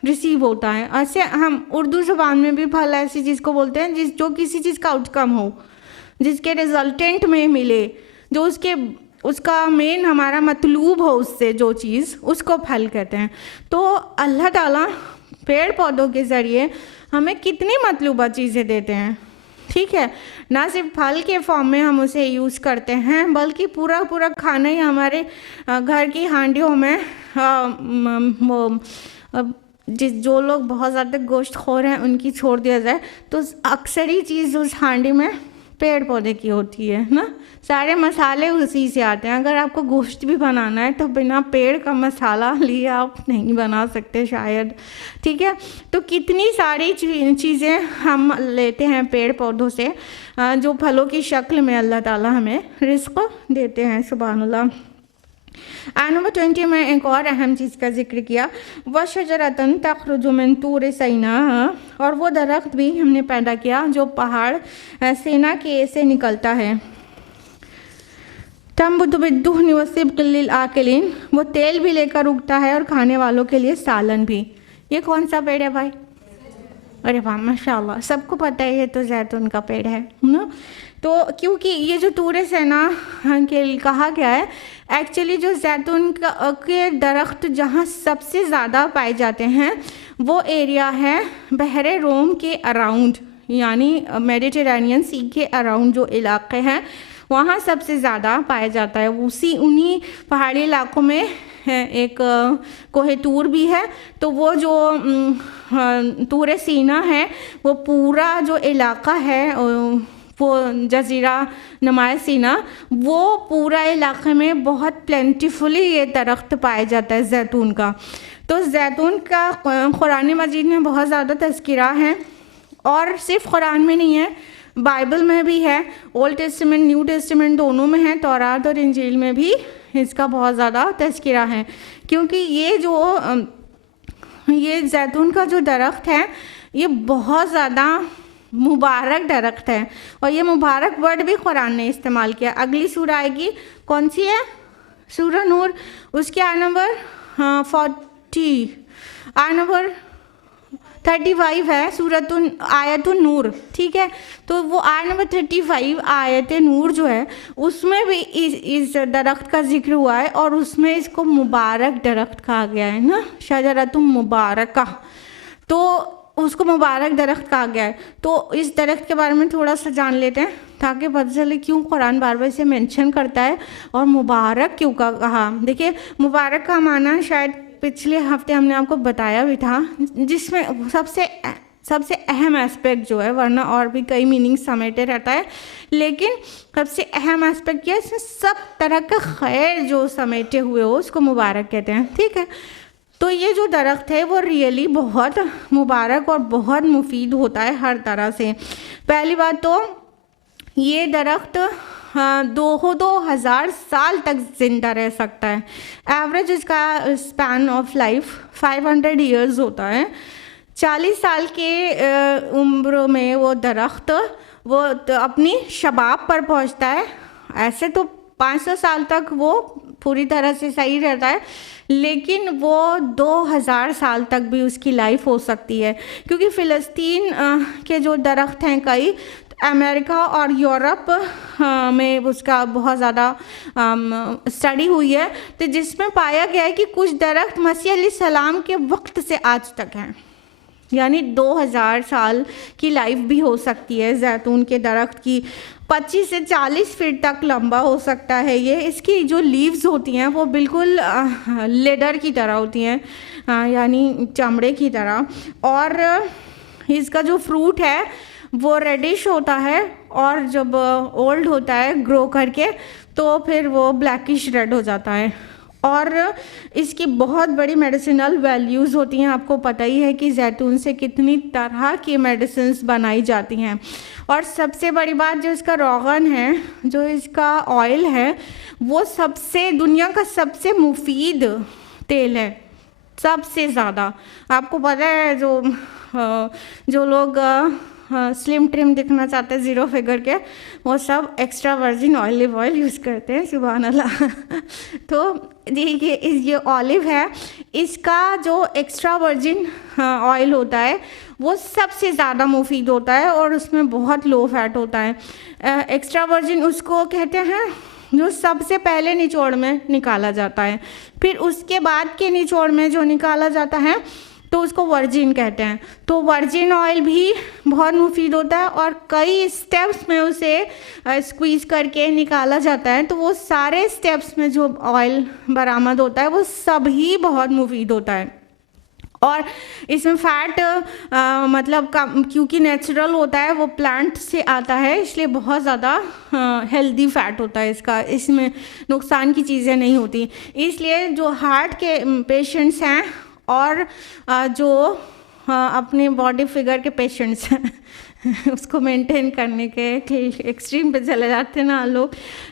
रिसीव होता है। ऐसे हम उर्दू ज़ुबान में भी फल ऐसी चीज़ को बोलते हैं जो किसी चीज़ का आउटकम हो, जिसके रिजल्टेंट में मिले, जो उसका मेन हमारा मतलूब हो, उससे जो चीज़, उसको फल कहते हैं। तो अल्लाह ताला पेड़ पौधों के ज़रिए हमें कितनी मतलूबा चीज़ें देते हैं, ठीक है। ना सिर्फ फल के फॉर्म में हम उसे यूज़ करते हैं, बल्कि पूरा खाना ही हमारे घर की हांडियों में जो लोग बहुत ज़्यादा गोश्त खोर हैं उनकी छोड़ दिया जाए तो अक्सर ही चीज़ उस हांडी में पेड़ पौधे की होती है ना। सारे मसाले उसी से आते हैं। अगर आपको गोश्त भी बनाना है तो बिना पेड़ का मसाला लिए आप नहीं बना सकते शायद, ठीक है। तो कितनी सारी चीज़ें हम लेते हैं पेड़ पौधों से, जो फलों की शक्ल में अल्लाह ताला हमें रिज़्क़ देते हैं। सुभानुल्लाह। आयत नंबर 20 में एक और अहम चीज़ का जिक्र किया, व शजरतन तखरुजु मिन तूर सैना, और वो दरख्त भी हमने पैदा किया जो पहाड़ सेना के से निकलता है। तंबुतु बिद्दुहनि व सिब्ग़िल लिल आकिलीन, वो तेल भी लेकर उगता है और खाने वालों के लिए सालन भी। ये कौन सा पेड़ है भाई? अरे वाह माशाल्लाह, सबको पता है ये तो जैतून का पेड़ है ना। तो क्योंकि ये जो तूर सैना के कहा गया है, एक्चुअली जो जैतून के दरख्त जहाँ सबसे ज़्यादा पाए जाते हैं वो एरिया है बहरे रोम के अराउंड, यानी मेडिटेरेनियन सी के अराउंड जो इलाके हैं वहाँ सबसे ज़्यादा पाया जाता है। उन्हीं पहाड़ी इलाकों में एक कोहे तूर भी है। तो वो जो तूर सीना है वो पूरा जो इलाका है वो जजीरा नुमाए सीना, वो पूरा इलाके में बहुत प्लेंटीफुली ये दरख्त पाया जाता है जैतून का। तो जैतून का कुरान मजीद में बहुत ज़्यादा तज़किरा है, और सिर्फ कुरान में नहीं है, बाइबल में भी है, ओल्ड टेस्टामेंट न्यू टेस्टामेंट दोनों में है, तौरात और इंजील में भी इसका बहुत ज़्यादा तज़किरा है, क्योंकि ये जैतून का जो दरख्त है ये बहुत ज़्यादा मुबारक दरख्त है, और ये मुबारक वर्ड भी कुरान ने इस्तेमाल किया। अगली सूरह आएगी, कौन सी है? सूरह नूर, उसके आय नंबर 40, आय नंबर 35 है सूरतुन आयतुन नूर, ठीक है। तो वो आय नंबर 35 आयत नूर जो है उसमें भी इस दरख्त का जिक्र हुआ है, और उसमें इसको मुबारक दरख्त कहा गया है ना, शजरतुम मुबारका, तो उसको मुबारक दरख्त कहा गया है। तो इस दरख्त के बारे में थोड़ा सा जान लेते हैं ताकि पता चले क्यों कुरान बार बार इसे मेंशन करता है और मुबारक क्यों कहा। देखिए, मुबारक का माना शायद पिछले हफ्ते हमने आपको बताया भी था, जिसमें सबसे अहम एस्पेक्ट जो है, वरना और भी कई मीनिंग समेटे रहता है, लेकिन सबसे अहम एस्पेक्ट क्या है, इसमें सब तरह का खैर जो समेटे हुए हो उसको मुबारक कहते हैं, ठीक है। तो ये जो दरख्त है वो रियली बहुत मुबारक और बहुत मुफीद होता है हर तरह से। पहली बात तो ये दरख्त 2000 साल तक ज़िंदा रह सकता है। एवरेज इसका स्पैन ऑफ लाइफ 500 ईयर्स होता है। 40 साल के उम्र में वो दरख्त वो तो अपनी शबाब पर पहुंचता है। ऐसे तो 500 साल तक वो पूरी तरह से सही रहता है, लेकिन वो 2000 साल तक भी उसकी लाइफ हो सकती है, क्योंकि फ़िलिस्तीन के जो दरख्त हैं कई, अमेरिका और यूरोप में उसका बहुत ज़्यादा स्टडी हुई है, तो जिसमें पाया गया है कि कुछ दरख्त मसीह अलैहिस्सलाम के वक्त से आज तक हैं, यानी 2000 साल की लाइफ भी हो सकती है। जैतून के दरख्त की 25 से 40 फीट तक लंबा हो सकता है ये। इसकी जो लीव्स होती हैं वो बिल्कुल लेदर की तरह होती हैं, यानी चमड़े की तरह, और इसका जो फ्रूट है वो रेडिश होता है, और जब ओल्ड होता है ग्रो करके तो फिर वो ब्लैकिश रेड हो जाता है। और इसकी बहुत बड़ी मेडिसिनल वैल्यूज़ होती हैं। आपको पता ही है कि जैतून से कितनी तरह की मेडिसिन्स बनाई जाती हैं। और सबसे बड़ी बात, जो इसका रोगन है, जो इसका ऑयल है, वो दुनिया का सबसे मुफीद तेल है, सबसे ज़्यादा। आपको पता है जो लोग स्लिम ट्रिम दिखना चाहते हैं ज़ीरो फिगर के, वो सब extra virgin olive oil use करते हैं, सुभान अल्लाह। तो ये ऑलिव है, इसका जो एक्स्ट्रा वर्जिन ऑयल होता है वो सबसे ज़्यादा मुफीद होता है, और उसमें बहुत लो फैट होता है। एक्स्ट्रा वर्जिन उसको कहते हैं जो सबसे पहले निचोड़ में निकाला जाता है, फिर उसके बाद के निचोड़ में जो निकाला जाता है तो उसको वर्जिन कहते हैं। तो वर्जिन ऑयल भी बहुत मुफीद होता है, और कई स्टेप्स में उसे स्क्वीज़ करके निकाला जाता है, तो वो सारे स्टेप्स में जो ऑयल बरामद होता है वो सभी बहुत मुफीद होता है। और इसमें फ़ैट मतलब क्योंकि नेचुरल होता है, वो प्लांट से आता है, इसलिए बहुत ज़्यादा हेल्दी फ़ैट होता है इसका, इसमें नुकसान की चीज़ें नहीं होती। इसलिए जो हार्ट के पेशेंट्स हैं और जो अपने बॉडी फिगर के पेशेंट्स हैं उसको मेंटेन करने के एक्सट्रीम पे चले जाते हैं ना लोग,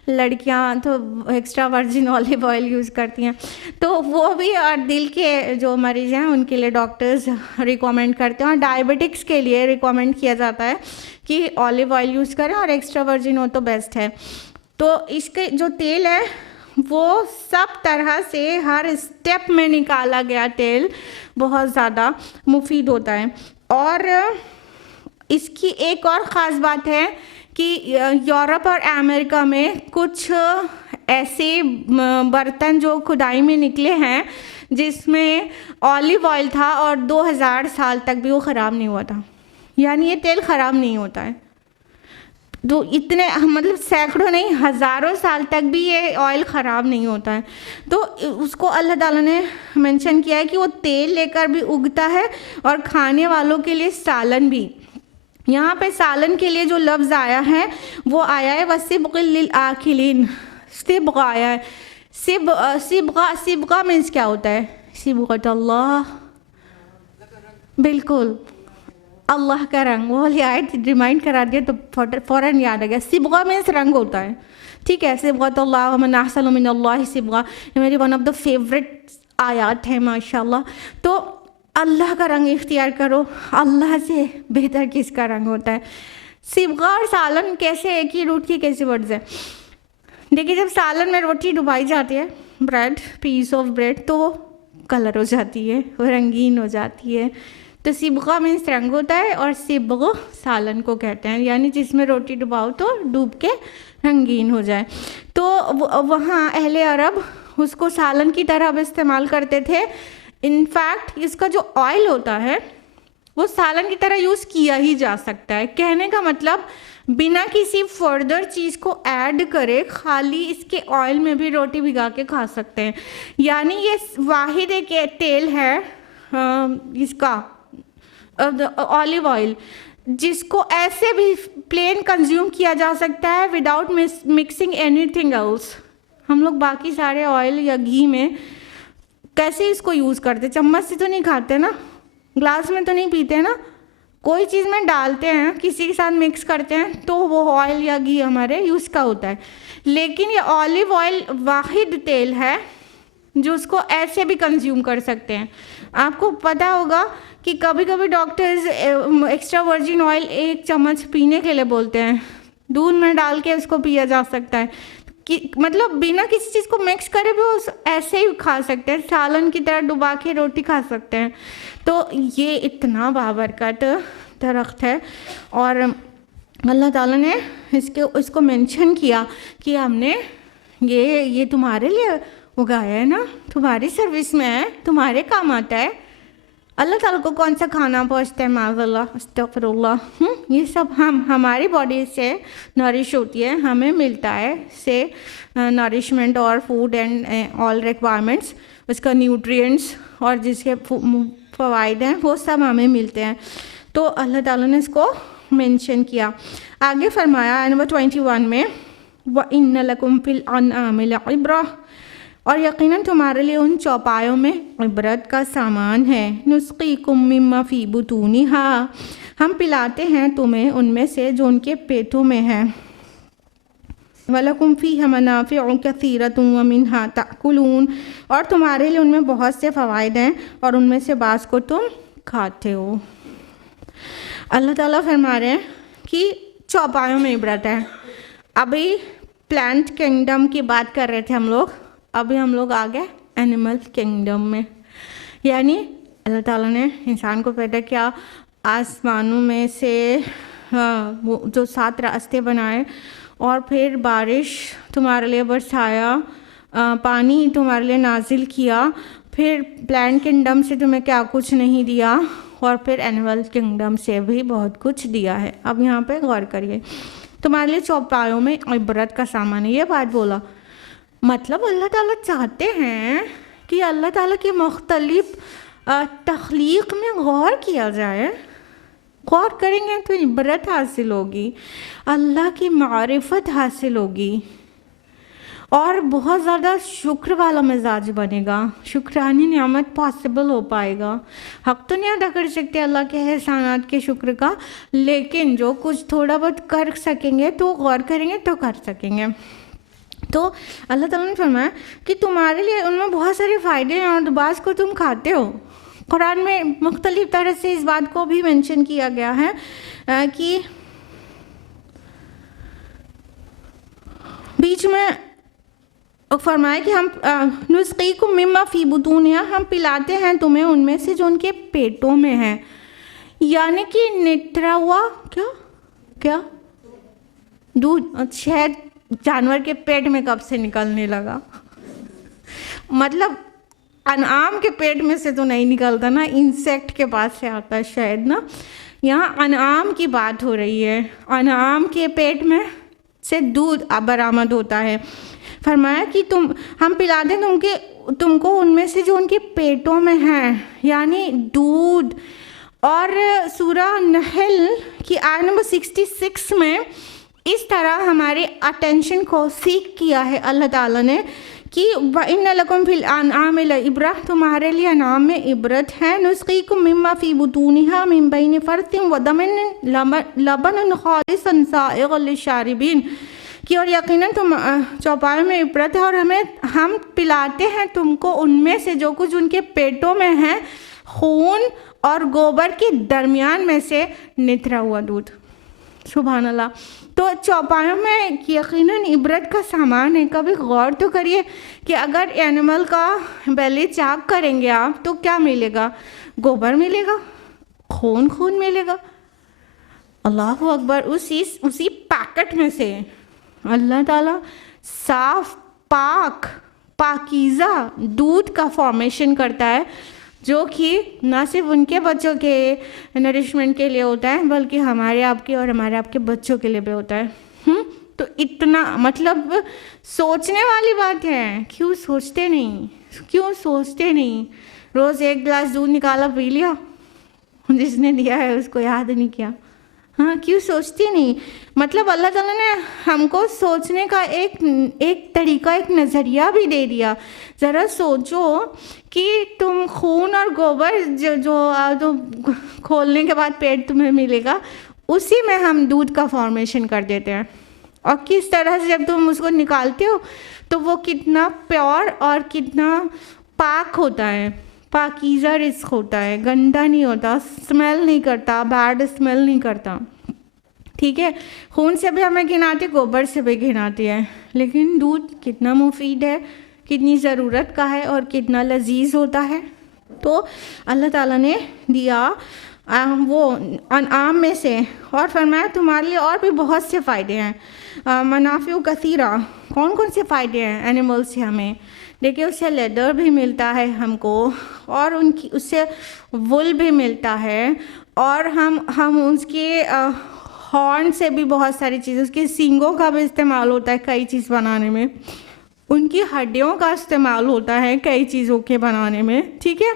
लड़कियां तो extra virgin olive oil use करती हैं, तो वो भी, और दिल के जो मरीज़ हैं उनके लिए डॉक्टर्स रिकमेंड करते हैं, और डायबिटिक्स के लिए रिकमेंड किया जाता है कि ऑलिव ऑयल यूज़ करें, और एक्स्ट्रा वर्जिन हो तो बेस्ट है। तो इसके जो तेल है वो सब तरह से हर स्टेप में निकाला गया तेल बहुत ज़्यादा मुफीद होता है। और इसकी एक और ख़ास बात है कि यूरोप और अमेरिका में कुछ ऐसे बर्तन जो खुदाई में निकले हैं जिसमें ऑलिव ऑयल था, और 2000 साल तक भी वो ख़राब नहीं हुआ था, यानी ये तेल ख़राब नहीं होता है। तो इतने, मतलब सैकड़ों नहीं हज़ारों साल तक भी ये ऑयल ख़राब नहीं होता है। तो उसको अल्लाह ताला ने मेंशन किया है कि वो तेल लेकर भी उगता है, और खाने वालों के लिए सालन भी। यहाँ पे सालन के लिए जो लफ्ज़ आया है वो आया है वसिब्ग़िल लिल आकिलीन, सिब्ग़ा आया है। सिब्ग़ा मीन्स क्या होता है? सिब्ग़तुल्लाह, बिल्कुल अल्लाह का रंग। वो वाली आयत रिमाइंड करा दिया तो फ़ौरन याद आ गया। सिब्ग़ा मीन्स रंग होता है, ठीक है। सिबगतुल्लाह व मन अहसनु मिनल्लाहि सिबगा, ये मेरी वन ऑफ द फेवरेट आयात है माशाल्लाह। तो अल्लाह का रंग इख्तियार करो, अल्लाह से बेहतर किसका रंग होता है। सिबगा और सालन कैसे एक ही रूट की कैसे वर्ड्स है। देखिए जब सालन में रोटी डुबाई जाती है, ब्रेड, पीस ऑफ ब्रेड, तो वो कलर हो जाती है, वो रंगीन हो जाती है। तो सिबगा मीन्स रंग होता है और सिबग सालन को कहते हैं, यानी जिसमें रोटी डुबाओ तो डूब के रंगीन हो जाए। तो वहाँ अहले अरब उसको सालन की तरह भी इस्तेमाल करते थे। इनफैक्ट इसका जो ऑयल होता है वो सालन की तरह यूज़ किया ही जा सकता है। कहने का मतलब बिना किसी फर्दर चीज़ को ऐड करे खाली इसके ऑयल में भी रोटी भिगा के खा सकते हैं। यानी ये वाहिद एक तेल है इसका ऑलिव ऑयल, जिसको ऐसे भी प्लेन कंज्यूम किया जा सकता है विदाउट मिक्सिंग एनीथिंग एल्स। हम लोग बाकी सारे ऑयल या घी में कैसे इसको यूज़ करते, चम्मच से तो नहीं खाते ना, ग्लास में तो नहीं पीते ना, कोई चीज़ में डालते हैं, किसी के साथ मिक्स करते हैं तो वो ऑयल या घी हमारे यूज़ का होता है। लेकिन ये ऑलिव ऑयल वाहिद तेल है जो उसको ऐसे भी कंज्यूम कर सकते हैं। आपको पता होगा कि कभी कभी डॉक्टर्स एक्स्ट्रा वर्जिन ऑयल 1 चम्मच पीने के लिए बोलते हैं, दूध में डाल के उसको पिया जा सकता है कि मतलब बिना किसी चीज़ को मिक्स करे भी वो ऐसे ही खा सकते हैं, सालन की तरह डुबा के रोटी खा सकते हैं। तो ये इतना बाबरकत दरख्त है और अल्लाह ताला ने इसको मेंशन किया कि हमने ये तुम्हारे लिए उगाया है ना, तुम्हारी सर्विस में है, तुम्हारे काम आता है। अल्लाह ताला को कौन सा खाना पहुँचता है, माज़अल्लाह अस्तग़फिरुल्लाह। ये सब हमारी बॉडी से नरिश होती है, हमें मिलता है से नरिशमेंट और फूड एंड ऑल रिक्वायरमेंट्स, उसका न्यूट्रिएंट्स और जिसके फ़वाइद हैं वो सब हमें मिलते हैं। तो अल्लाह ताला ने इसको मेंशन किया। आगे फरमाया नंबर 21 में, व इन्न लकुम फिल अनआमि लइब्रा, और यकीनन तुम्हारे लिए उन चौपायों में इबरत का सामान है। नुस्क़ीकुम मिम्मा फ़ी बुतूनिहा, हम पिलाते हैं तुम्हें उनमें से जो उनके पेटों में है। वलकुम फ़ीहा मनाफ़िउ कसीरतुन व मिन्हा ताकुलून, और तुम्हारे लिए उनमें बहुत से फ़वाइद हैं और उनमें से बाज़ को तुम खाते हो। अल्लाह ताला फरमा रहे हैं कि चौपायों में इबरत है। अभी प्लांट किंगडम की बात कर रहे थे हम लोग, अभी हम लोग आ गए एनिमल किंगडम में। यानी अल्लाह ताला ने इंसान को पैदा किया, आसमानों में से वो जो 7 रास्ते बनाए और फिर बारिश तुम्हारे लिए बरसाया, पानी तुम्हारे लिए नाजिल किया, फिर प्लांट किंगडम से तुम्हें क्या कुछ नहीं दिया, और फिर एनिमल किंगडम से भी बहुत कुछ दिया है। अब यहाँ पे गौर करिए, तुम्हारे लिए चौपायों में इबरत का सामान है, ये बात बोला। मतलब अल्लाह ताला चाहते हैं कि अल्लाह ताला की मुख्तलिफ तख्लीक में गौर किया जाए। गौर करेंगे तो इबरत हासिल होगी, अल्लाह की मारिफत हासिल होगी और बहुत ज़्यादा शुक्र वाला मिजाज बनेगा, शुक्रानी नियामत पॉसिबल हो पाएगा। हक़ तो नहीं अदा कर सकते अल्लाह के एहसानात के शुक्र का, लेकिन जो कुछ थोड़ा बहुत कर सकेंगे तो गौर करेंगे तो कर सकेंगे। तो अल्लाह ताला ने फरमाया कि तुम्हारे लिए उनमें बहुत सारे फ़ायदे हैं और बाज़ को तुम खाते हो। कुरान में मुख्तलिफ़ तरह से इस बात को भी मेंशन किया गया है कि बीच में फरमाया कि हम नुस्क़ीकुम मिम्मा फ़ी बुतूनिहा, हम पिलाते हैं तुम्हें उनमें से जो उनके पेटों में है। यानी कि नितरा हुआ क्या दूध, शहद जानवर के पेट में कब से निकलने लगा। मतलब अनाम के पेट में से तो नहीं निकलता ना, इंसेक्ट के पास से आता है शायद ना। यहाँ अनाम की बात हो रही है, अनाम के पेट में से दूध बरामद होता है। फरमाया कि हम पिलाते तुमको उनमें से जो उनके पेटों में है, यानी दूध। और सूरह नहल की आयत नंबर 66 में इस तरह हमारे अटेंशन को सीख किया है अल्लाह ताला ने कि व इन्न लकुम फिल अनआमि लइब्रा, तुम्हारे लिए अनाम में इबरत है। नुस्क़ीकुम मिम्मा फ़ी बुतूनिहा मिन बैनि फ़र्थिन व दमिन लबनन खालिसन साइग़न लिशारिबीन, कि और यकीनन तुम चौपायों में इबरत है और हम पिलाते हैं तुमको उनमें से जो कुछ उनके पेटों में है, खून और गोबर के दरमियान में से निथरा हुआ दूध। सुभान अल्लाह। तो चौपायों में यकीनन इबरत का सामान है। कभी गौर तो करिए कि अगर एनिमल का बेली चाक करेंगे आप तो क्या मिलेगा? गोबर मिलेगा, खून मिलेगा। अल्लाह अकबर। उसी पैकेट में से अल्लाह ताला साफ पाकीज़ा दूध का फॉर्मेशन करता है, जो कि ना सिर्फ उनके बच्चों के नरिशमेंट के लिए होता है बल्कि हमारे आपके और हमारे आपके बच्चों के लिए भी होता है। तो इतना मतलब सोचने वाली बात है। क्यों सोचते नहीं? रोज़ एक गिलास दूध निकाला पी लिया, जिसने दिया है उसको याद नहीं किया। हाँ, क्यों सोचती नहीं? मतलब अल्लाह ताला ने हमको सोचने का एक तरीका, एक नज़रिया भी दे दिया। ज़रा सोचो कि तुम खून और गोबर जो खोलने के बाद पेट तुम्हें मिलेगा, उसी में हम दूध का फॉर्मेशन कर देते हैं। और किस तरह से जब तुम उसको निकालते हो तो वो कितना प्योर और कितना पाक होता है, पाकीज़ा रिस्क होता है, गंदा नहीं होता, स्मेल नहीं करता, बैड स्मेल नहीं करता। ठीक है, खून से भी हमें घिनाती, गोबर से भी घिनाती है, लेकिन दूध कितना मुफीद है, कितनी ज़रूरत का है और कितना लजीज होता है। तो अल्लाह ताला ने दिया वो अनाम में से, और फरमाया तुम्हारे लिए और भी बहुत से फ़ायदे हैं। मनाफ़िउ कसीरा। कौन कौन से फ़ायदे हैं एनिमल से हमें? देखिए, उससे लेदर भी मिलता है हमको, और उससे वुल भी मिलता है, और हम उसके हॉर्न से भी बहुत सारी चीज़ें, उसके सींगों का भी इस्तेमाल होता है कई चीज़ बनाने में, उनकी हड्डियों का इस्तेमाल होता है कई चीज़ों के बनाने में। ठीक है,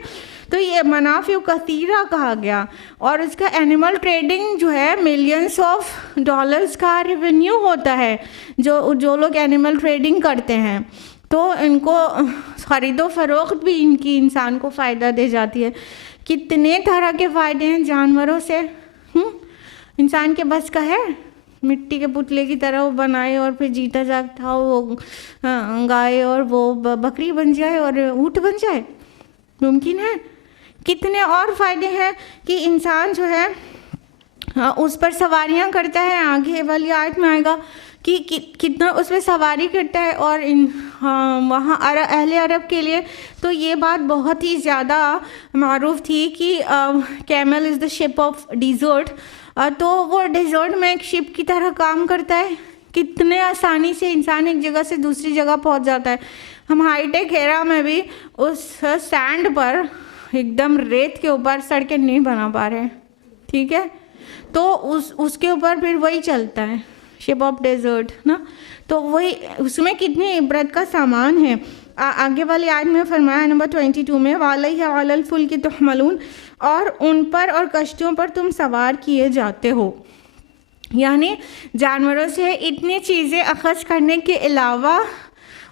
तो ये मनाफ़िउ कसीरा कहा गया। और इसका एनिमल ट्रेडिंग जो है मिलियंस ऑफ डॉलर्स का रेवेन्यू होता है। जो लोग एनिमल ट्रेडिंग करते हैं तो इनको ख़रीदो फरोख्त भी इनकी इंसान को फ़ायदा दे जाती है। कितने तरह के फ़ायदे हैं जानवरों से। इंसान के बस का है मिट्टी के पुतले की तरह वो बनाए और फिर जीता जागता वो गाय और वो बकरी बन जाए और ऊँट बन जाए? मुमकिन है? कितने और फ़ायदे हैं कि इंसान जो है उस पर सवारियां करता है। आगे वाली आयत में आएगा कि कितना उस पर सवारी करता है। और वहाँ अहले अरब के लिए तो ये बात बहुत ही ज़्यादा मारूफ थी कि camel is the ship of desert. तो वो डिज़र्ट में एक शिप की तरह काम करता है। कितने आसानी से इंसान एक जगह से दूसरी जगह पहुंच जाता है। हम हाईटेक एरा में भी उस सैंड पर एकदम रेत के ऊपर सड़कें नहीं बना पा रहे हैं। ठीक है, तो उसके ऊपर फिर वही चलता है, शिप ऑफ डेजर्ट ना। तो वही उसमें कितनी इबरत का सामान है। आगे वाली आयत में फरमाया नंबर 22 में, वालैहा अलल फुल्की तुहमलून, और उन पर और कश्तियों पर तुम सवार किए जाते हो। यानी जानवरों से इतनी चीज़ें अखज़ करने के अलावा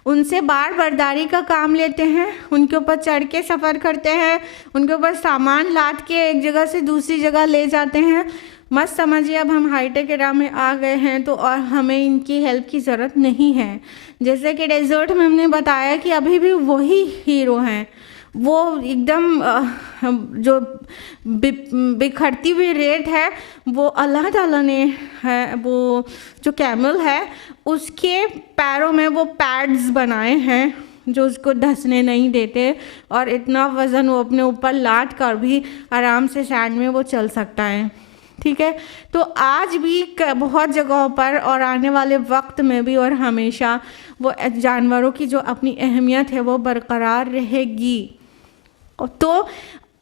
उनसे बार बर्दारी का काम लेते हैं, उनके ऊपर चढ़ के सफ़र करते हैं, उनके ऊपर सामान लाद के एक जगह से दूसरी जगह ले जाते हैं। मत समझिए अब हम हाईटेक एरा में आ गए हैं तो और हमें इनकी हेल्प की ज़रूरत नहीं है। जैसे कि डेजर्ट में हमने बताया कि अभी भी वही हीरो हैं। वो एकदम जो बिखरती हुई रेत है वो अल्लाह ताला ने है, वो जो कैमल है उसके पैरों में वो पैड्स बनाए हैं जो उसको धंसने नहीं देते, और इतना वज़न वो अपने ऊपर लाद कर भी आराम से सैंड में वो चल सकता है। ठीक है, तो आज भी बहुत जगहों पर और आने वाले वक्त में भी और हमेशा वो जानवरों की जो अपनी अहमियत है वो बरकरार रहेगी। तो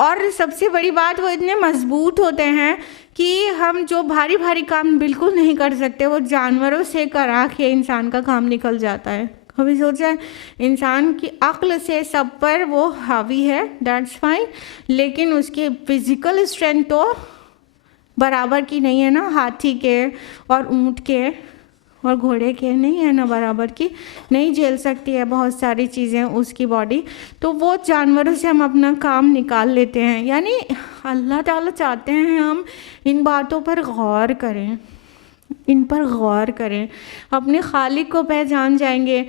और सबसे बड़ी बात, वो इतने मजबूत होते हैं कि हम जो भारी भारी काम बिल्कुल नहीं कर सकते वो जानवरों से करा के इंसान का काम निकल जाता है। कभी सोचा है इंसान की अक्ल से सब पर वो हावी है, दैट्स फाइन, लेकिन उसके फिज़िकल स्ट्रेंथ तो बराबर की नहीं है ना, हाथी के और ऊँट के और घोड़े के नहीं है ना बराबर की, नहीं झेल सकती है बहुत सारी चीज़ें उसकी बॉडी। तो वो जानवरों से हम अपना काम निकाल लेते हैं। यानी अल्लाह ताला चाहते हैं हम इन बातों पर गौर करें। इन पर गौर करें, अपने खालिक को पहचान जाएंगे।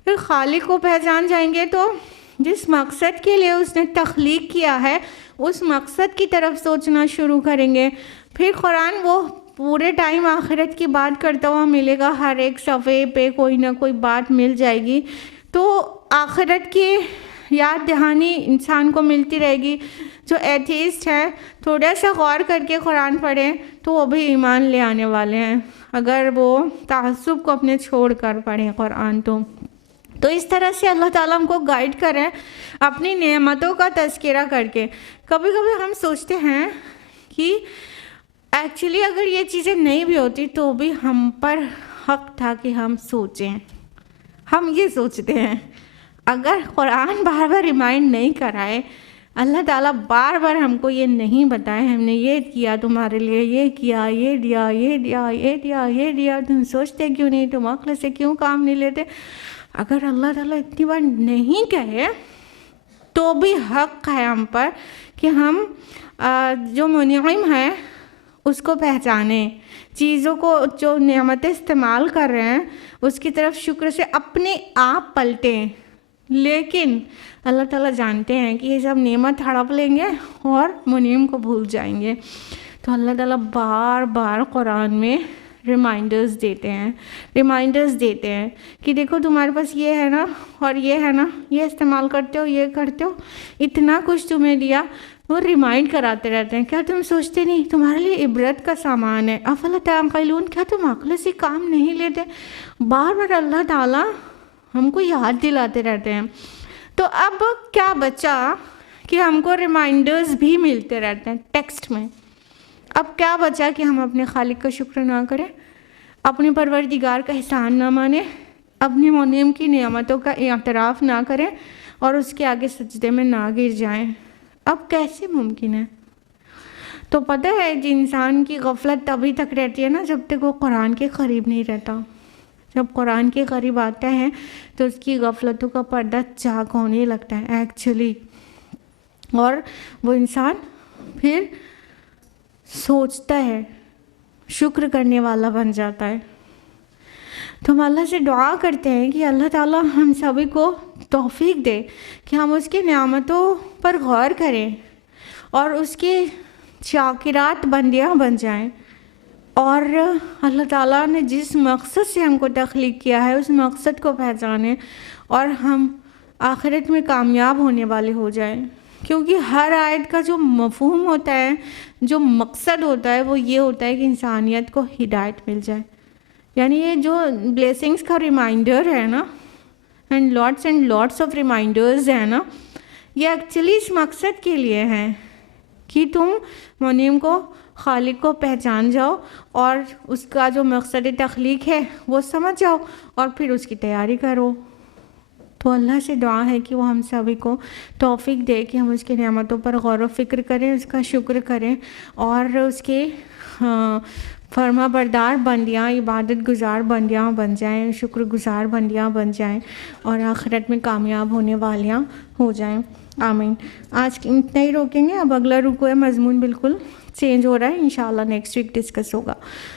फिर खालिक को पहचान जाएंगे तो जिस मकसद के लिए उसने तख्लीक किया है उस मकसद की तरफ सोचना शुरू करेंगे। फिर कुरान वो पूरे टाइम आखिरत की बात करता हुआ मिलेगा, हर एक सफ़े पे कोई ना कोई बात मिल जाएगी। तो आखिरत की याद दहानी इंसान को मिलती रहेगी। जो एथीस्ट है थोड़ा सा गौर करके कुरान पढ़ें तो वो भी ईमान ले आने वाले हैं, अगर वो तअस्सुब को अपने छोड़ कर पढ़ें कुरान। तो इस तरह से अल्लाह ताला हमको गाइड करें अपनी नेमतों का तज़किरा करके। कभी कभी हम सोचते हैं कि एक्चुअली अगर ये चीज़ें नहीं भी होती तो भी हम पर हक था कि हम सोचें। हम ये सोचते हैं अगर कुरान बार बार रिमाइंड नहीं कराए, अल्लाह ताला बार बार हमको ये नहीं बताए हमने ये किया तुम्हारे लिए, ये किया, ये दिया, ये दिया, ये दिया, ये दिया, तुम सोचते क्यों नहीं, तुम अक्ल से क्यों काम नहीं लेते। अगर अल्लाह ताला इतनी बार नहीं कहे तो भी हक है हम पर कि हम जो मुनीम है उसको पहचाने, चीज़ों को जो नेमतें इस्तेमाल कर रहे हैं उसकी तरफ शुक्र से अपने आप पलटें। लेकिन अल्लाह ताला जानते हैं कि ये सब नेमत हड़प लेंगे और मुनीम को भूल जाएंगे। तो अल्लाह ताला बार बार कुरान में रिमाइंडर्स देते हैं कि देखो तुम्हारे पास ये है ना और ये है ना, ये इस्तेमाल करते हो, ये करते हो, इतना कुछ तुम्हें दिया। वो रिमाइंड कराते रहते हैं, क्या तुम सोचते नहीं तुम्हारे लिए इबरत का सामान है, अफला ताक़िलून, क्या तुम अक्ल से काम नहीं लेते। बार बार अल्लाह ताला हमको याद दिलाते रहते हैं। तो अब क्या बचा कि हमको रिमाइंडर्स भी मिलते रहते हैं टेक्स्ट में। अब क्या बचा कि हम अपने खालिक का शुक्र ना करें, अपने परवरदिगार का एहसान ना माने, अपनी मुनीम की नेमतों का इतराफ़ ना करें और उसके आगे सजदे में ना गिर जाएं। अब कैसे मुमकिन है। तो पता है कि इंसान की गफलत तभी तक रहती है ना जब तक वो कुरान के करीब नहीं रहता। जब कुरान के करीब आता है तो उसकी गफलतों का पर्दा चाक होने लगता है एक्चुअली, और वो इंसान फिर सोचता है, शुक्र करने वाला बन जाता है। तो हम अल्लाह से दुआ करते हैं कि अल्लाह ताला हम सभी को तौफीक दे कि हम उसकी नेमतों पर गौर करें और उसके शाकिरात बंदियाँ बन जाएं, और अल्लाह ताला ने जिस मकसद से हमको तख्लीक किया है उस मकसद को पहचानें और हम आखिरत में कामयाब होने वाले हो जाएं। क्योंकि हर आयत का जो मफ़हूम होता है, जो मकसद होता है, वो ये होता है कि इंसानियत को हिदायत मिल जाए। यानी ये जो ब्लेसिंग्स का रिमाइंडर है ना, एंड लॉट्स ऑफ रिमाइंडर्स है ना, ये एक्चुअली इस मकसद के लिए हैं कि तुम मुनीम को, खालिक को पहचान जाओ और उसका जो मकसद तख्लीक है वो समझ जाओ और फिर उसकी तैयारी करो। तो अल्लाह से दुआ है कि वो हम सभी को तौफीक दे कि हम उसकी नेमतों पर गौर व फिक्र करें, उसका शुक्र करें और उसके फर्मा बरदार बंदियाँ, इबादत गुज़ार बंदियाँ बन जाएं, शुक्र गुज़ार बंदियाँ बन जाएं और आखिरत में कामयाब होने वालियाँ हो जाएं। आमीन। आज इतना ही रोकेंगे, अब अगला रुको है, मज़मून बिल्कुल चेंज हो रहा है, इंशाल्लाह नेक्स्ट वीक डिस्कस होगा।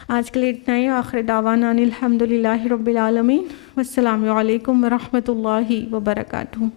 आज के लिए इतना ही। आखिर दावाना अनिल हम्दुलिल्लाहि रब्बिल आलमीन। वस्सलामु अलैकुम व रहमतुल्लाहि व बरकातुहू।